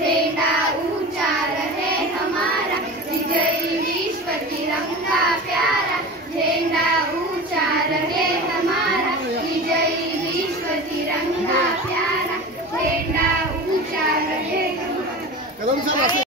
झंडा ऊंचा रहे हमारा, विजयी विश्व तिरंगा प्यारा। झंडा ऊंचा रहे हमारा, विजयी विश्व तिरंगा प्यारा। झंडा ऊंचा रहे हमारा।